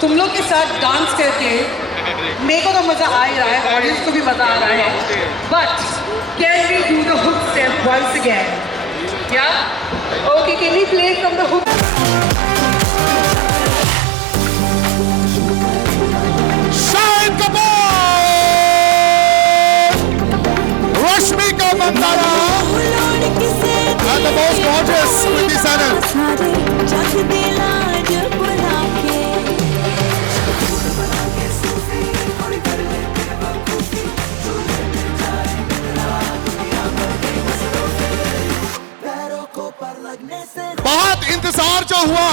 तुम लोग के साथ डांस करके मेरे को तो मजा आ ही रहा है, ऑडियंस को भी मजा आ रहा है. But can we do the hook step once again? या okay, can we play from the hook? Shahid Kapoor, Rashmika Mandanna, and the most gorgeous Kriti Sanon. बहुत इंतजार जो हुआ,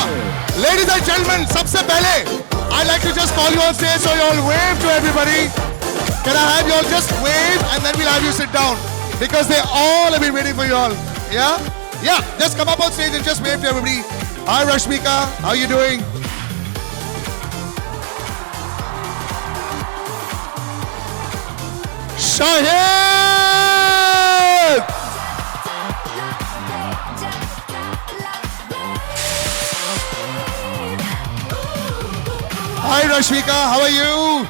ladies and gentlemen, सबसे पहले I'd like to just call you on stage so you all wave to everybody. Can I have you all just wave and then we'll have you sit down because they all have been waiting for you all. Yeah? Yeah, just come up on stage and just wave to everybody. Hi Rashmika, how are you doing? Shahid! Hi Rashmika, how are you?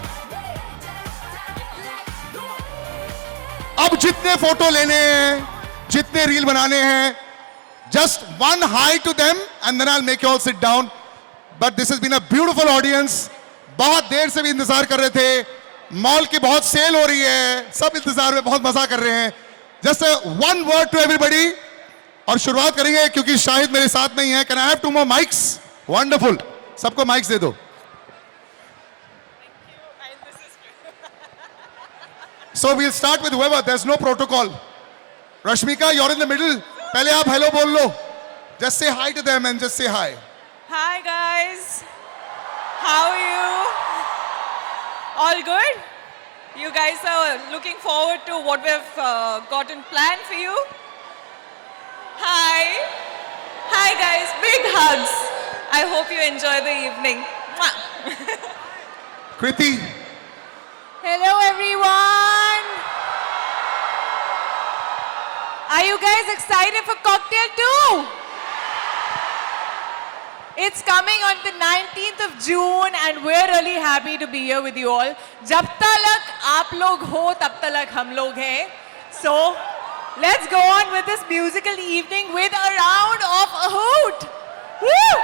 अब जितने photo लेने हैं, जितने reel बनाने हैं, just one hi to them and then I'll make you all sit down. But this has been a beautiful audience. बहुत देर से भी इंतजार कर रहे थे. मॉल की बहुत सेल हो रही है, सब इंतजार में बहुत मजा कर रहे हैं. Just one word to everybody. और शुरुआत करेंगे क्योंकि शाहिद मेरे साथ नहीं है. Can I have 2 more mics? Wonderful. सबको mics दे दो. So we'll start with whoever. There's no protocol. Rashmika, you're in the middle. पहले आप hello बोल लो. Just say hi to them and just say hi. Hi guys. How are you? All good? You guys are looking forward to what we've gotten planned for you? Hi. Hi guys. Big hugs. I hope you enjoy the evening. Mwah. Kriti. Hello everyone. Are you guys excited for Cocktail 2? It's coming on the 19th of June and we're really happy to be here with you all. जब तक आप लोग हो तब तक हम लोग हैं. So let's go on with this musical evening with a round of a hoot. Woo!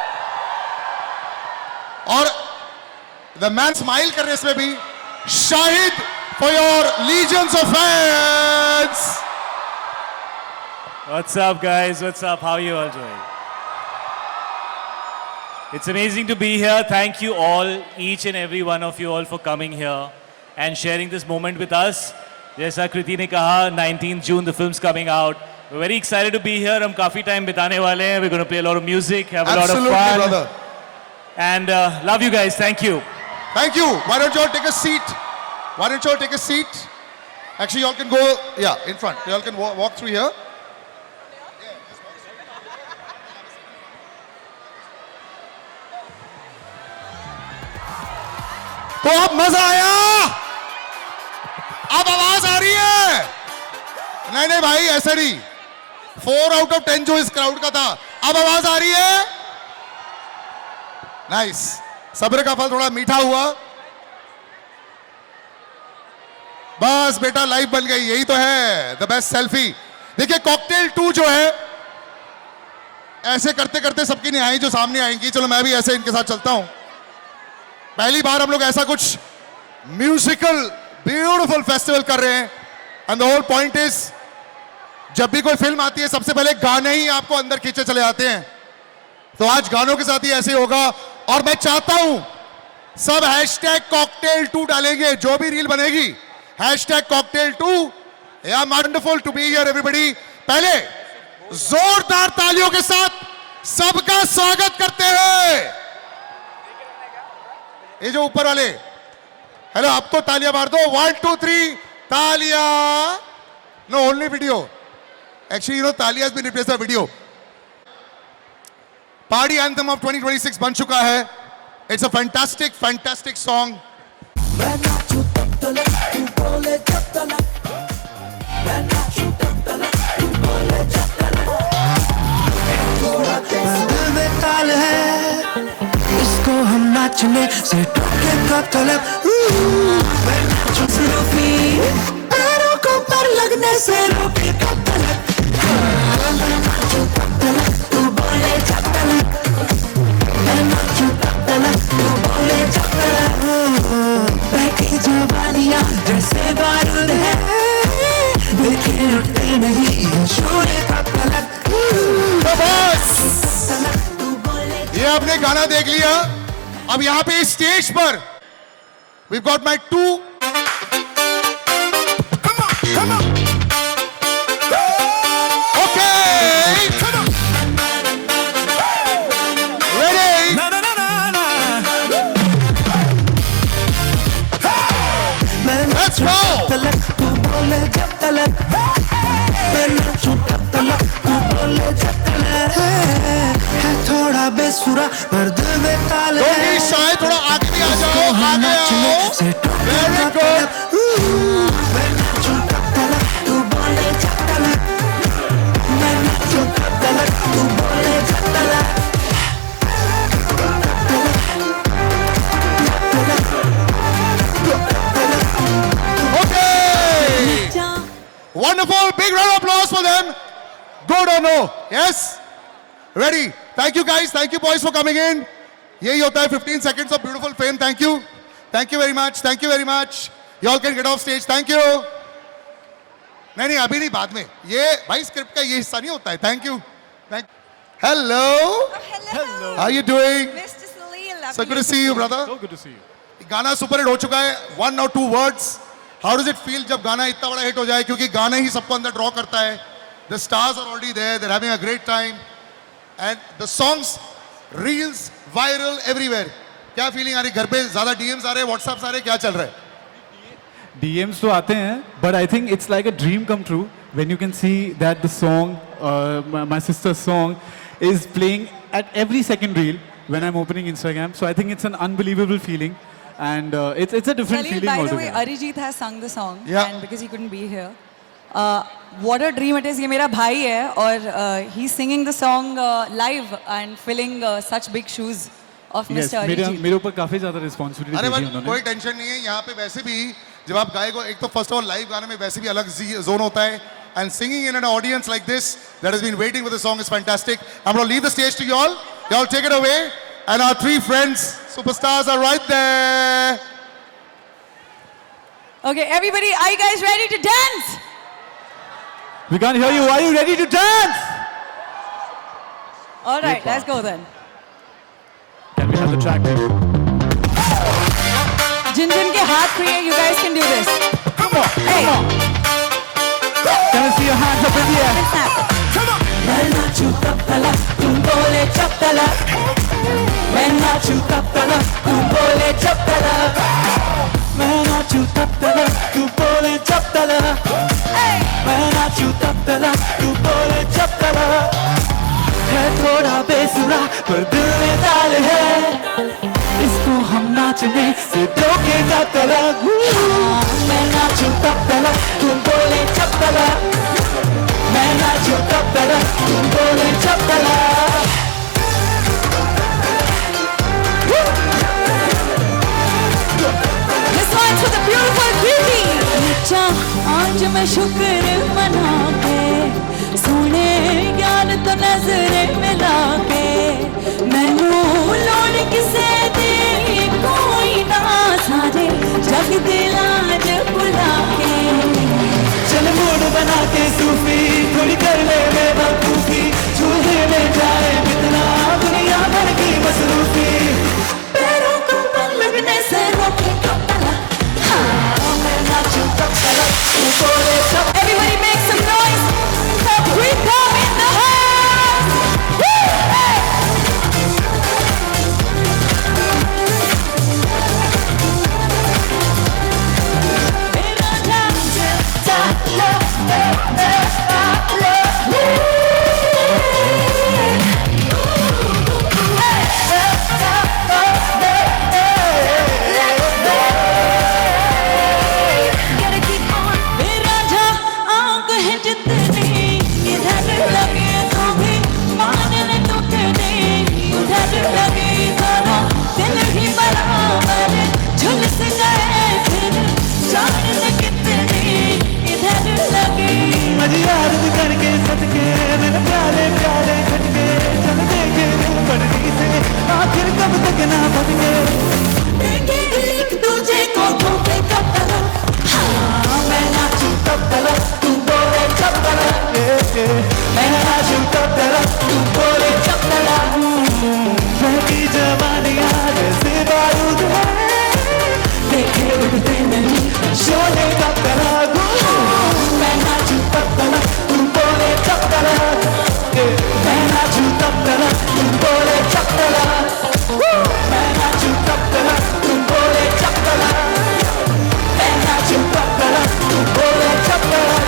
और the man smile कर रहे हैं इसमें भी. Shahid for your legions of fans. What's up guys? What's up? How are you all doing? It's amazing to be here. Thank you all, each and every one of you all for coming here and sharing this moment with us. जैसा कृति ने कहा, 19th June the film's coming out. We're very excited to be here. हम काफी time बिताने वाले हैं. We're going to play a lot of music, have a lot of Absolutely, fun. brother. And love you guys. Thank you. Thank you. Why don't you all take a seat? Why don't you all take a seat? Actually, you all can go, yeah, in front. You all can walk through here. तो अब मजा आया, अब आवाज आ रही है. नहीं नहीं भाई, ऐसा नहीं. 4 out of 10 जो इस क्राउड का था, अब आवाज आ रही है. नाइस. सब्र का फल थोड़ा मीठा हुआ. बस बेटा, लाइफ बन गई. यही तो है द बेस्ट सेल्फी. देखिए, कॉकटेल 2 जो है, ऐसे करते करते सबकी निहाई जो सामने आएंगी. चलो मैं भी ऐसे इनके साथ चलता हूं. पहली बार हम लोग ऐसा कुछ म्यूजिकल ब्यूटीफुल फेस्टिवल कर रहे हैं. And the whole point is, जब भी कोई फिल्म आती है सबसे पहले गाने ही आपको अंदर खींचे चले आते हैं. तो आज गानों के साथ ही ऐसे होगा. और मैं चाहता हूं सब #cocktail2 डालेंगे. जो भी रील बनेगी #cocktail2. या wonderful to be here everybody. पहले जोरदार तालियों के साथ सबका स्वागत करते हैं. ये जो ऊपर वाले, हेलो, आप तो तालियां मार दो. 1 2 3 तालियां. No, only video. Actually you know, तालियां has been replaced by video. Party anthem of 2026 बन चुका है. It's a fantastic fantastic song. इसको हम नाचने से टोके कब तलक मैं नाचूं सिर्फ पैरों को पर लगने से रोके कब तलक मैं नाचूं कब तलक तू बोले जब तलक मैं नाचूं कब तलक तू बोले जब तलक बहकी जवानियां जैसे बारूद है देखे उठते नहीं ये शोर कब तलक ये आपने गाना देख लिया. अब यहां पे स्टेज पर we've got my two okay ready let's go तलक तू बोले जब तलक मैं नाचूं कब तलक तू बोले जब तलक है थोड़ा बेसुरा पर दिल में ताल है लोगी शायद थोड़ा आगे भी आ जाओ आगे आओ very good मैं नाचूं कब तलक तू बोले जब तलक मैं नाचूं कब तलक तू बोले जब तलक okay wonderful big round of applause for them good or no yes ready thank you guys thank you boys for coming in यही होता है 15 seconds of beautiful fame thank you very much you all can get off stage thank you नहीं अभी नहीं बाद में ये भाई स्क्रिप्ट का ये हिस्सा नहीं होता है thank you hello Hello. how you doing Mr. Salil. so good to see you brother So good to see you. गाना सुपर हिट हो चुका है वन और two words how does it feel जब गाना इतना बड़ा हिट हो जाए क्योंकि गाना ही सबको अंदर ड्रॉ करता है the stars are already there they are having a great time and the songs reels viral everywhere क्या फीलिंग आ रही घर पे ज्यादा डीएम्स आ रहे हैं व्हाट्सएप्स आ रहे हैं क्या चल रहा है DMs तो आते हैं, but I think it's like a dream come true when you can see that the song, my sister's song, is playing at every second reel when I'm opening Instagram. So I think it's an unbelievable feeling, and it's a different Salil, feeling by the way, altogether. Arijit has sung the song, Yeah. and because he couldn't be here, what a dream it is. ये मेरा भाई है और he's singing the song live and filling such big shoes of Yes, Mr. Arijit. मेरे ऊपर काफी ज्यादा responsibility अरे दी बट उन्होंने. कोई टेंशन नहीं है यहाँ पे वैसे भी जब आप गाए को एक तो फर्स्ट ऑफ ऑल लाइव गाने में वैसे भी अलग जोन होता है and singing in an audience like this that has been waiting for the song is fantastic I am gonna leave the stage to you all take it away and our three friends superstars are right there Okay, everybody, are you guys ready to dance? We can't hear you. Are you ready to dance? All right, let's go then. Can we have the track? जिन जिन के हाथ free है, you guys can do this. Come on, Hey. come on. Can I see your hands up in the air? Snap. मैं नाचूं कब तलक तुम बोले जब तलक मैं नाचूं कब तलक तुम बोले जब तलक मैं नाचूं कब तलक तू बोले जब तलक मैं नाचूं कब तलक तू बोले जब तलक है थोड़ा बेसुरा पर दिल में ताल है इसको हम नाचने से रोके जब तलक मैं नाचूं कब तलक तुम बोले जब तलक मैं नाचूं कब तलक तुम बोले जब तलक This one's for the beautiful beauty. चा आज मैं शुक्र मना के सोने यार तो नजरे मिला के मैनू लोड़ किसे दे कोई ना सारे जग दिलाज बुला के चल मूड बना के सूफी थोड़ी कर ले बेवकूफी चूल्हे में जाए कितना दुनिया भर की मसरूफी पैरों को बन लगने से रोके कब तलक मैं नाचूं कब तलक तू बोले जब Everybody make some noise for Preetham in the house. Woo! Hey! तब तक ना बन के देंगे एक दूजे को धोखे का तलक हाँ, मैं नाचूं तब तलक तू बोले जब तलक मैं नाचूं तब तलक तू बोले जब तलक बहकी जवानियां जैसे बारूद है देखे उठते नहीं शोले तब तलक मैं नाचूं तब तलक तू बोले जब तलक मैं नाचूं तब तलक तू बोले जब तलक मैं नाचूं तब तलक तू बोले जब तलक मैं नाचूं तब तलक तू बोले जब तलक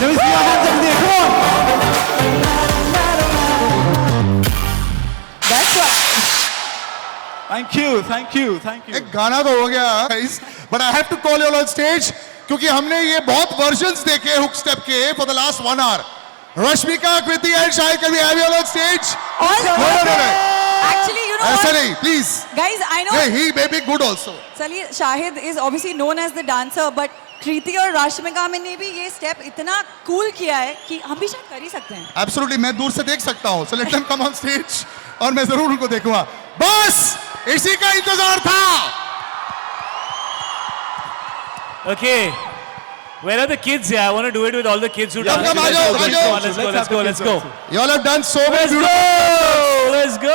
Let me see your hands up there, come on! That's what. Thank you, thank you, thank you. एक गाना तो हो गया guys, but I have to call you all on stage क्योंकि हमने ये बहुत versions देखे हुक स्टेप के for the last 1 hour. Rashmika, Kriti and Shahid, can we have you all on stage? No. Actually, you know ऐसा what? नहीं, please. Guys, I know. Yeah, he may be good also. चलिए, Shahid is obviously known as the dancer, but कृति और रश्मिका में ने भी ये step इतना cool किया है कि हम भी शायद कर ही सकते हैं. Absolutely, मैं दूर से देख सकता हूँ. So let them come on stage और मैं जरूर उनको देखूंगा. बस इसी का इंतजार था. Okay. Where are the kids? Yeah, I want to do it with all the kids who dance. come, aa jaao. Let's go. You all have done so many Let's beautiful.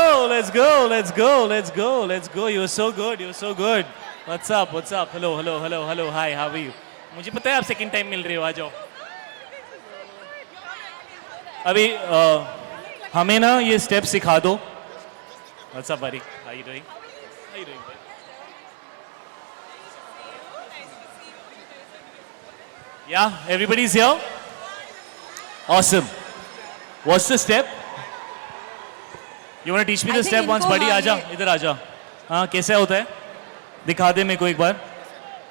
go. Let's go. You're so good. What's up? Hello. Hi, how are you? मुझे पता है आप second time मिल रहे हो, आ जाओ. अभी हमें ना ये स्टेप सिखा दो. What's up, buddy? How you doing? buddy? Yeah, everybody's here? Awesome. What's the step? You want to teach me I the think step once, इनको buddy? हाँ, आजा, ये- इधर आजा. हाँ, कैसे होता है? दिखा दे मेरे को एक बार.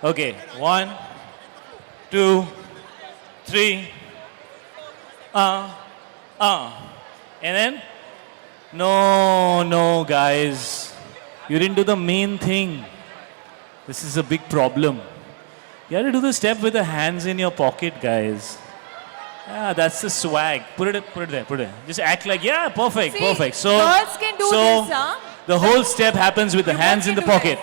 Okay, 1, 2, 3. And then? No, guys. You didn't do the main thing. This is a big problem. You have to do the step with the hands in your pocket, guys. Yeah, that's the swag. Put it there. Just act like, yeah, perfect. See, So, girls can do so this, huh? the whole step happens with the hands in the can do pocket.